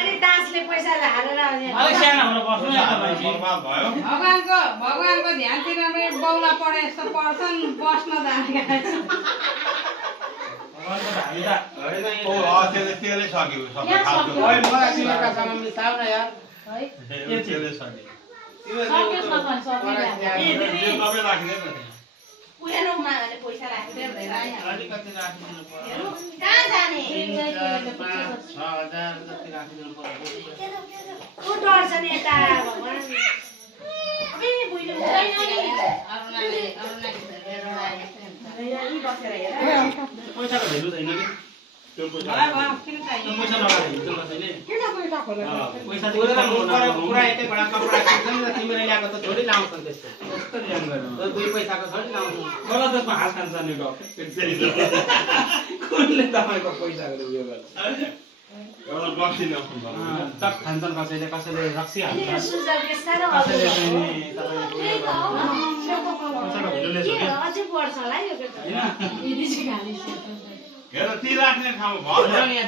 अनि दासले पैसा हालेर अलिक सानो हाम्रो बस्नु न तपाईँ बर्बाद भयो भगवानको ध्यानतिर पनि बौला पढे जस्तो पढ्छन् बस्न जाने हामी त होइन ओ त्यसले सक्यो सबै खाल्टो ओइ मलाई तिमीहरुका सामान मिसाउ न यार त्यसले सक्यो सकेस् न पनि सकेन तपाईँ राख्ने त उयो उनीहरूले पैसा राख्दै भनेर अलिकति राखिदिनु पर्यो कहाँ जाने 5,000 जति राखिदिनु पर्यो को डर्छ नि यता भगवान अबे बुइले हुँदैन नि अरुणाले यही बसेर हेर पैसाको भेल्यु छैन कि त्यो पैसा किन त्यो चाहियो पैसा लगाएर हिँड्छ कसैले किन पैसा खोलेर पैसा पुरा एकै बेला कपडा किन्छन् नि तिमीले ल्याएको त थोरै लाउँछन् त्यस्तो कस्तो ध्यान गर्नु त्यो 2 पैसाको थोरै लाउँछन् मलाई त्यसमा हात खान्छ नि डक्टर कुनले तपाईँको पैसाको उयो गर्छ एउटा बक्सी नखुन टक खान्छन् कसैले कसैले रक्सी हाल्छ सुझावले साह्रो कसैले चाहिँ नि तपाईँको उयो पैसाको भेल्युले छ कि अझै बढ्छ होला यो होइन यदि चाहिँ गाली हेर ती राख्ने ठाउँ भयो यहाँ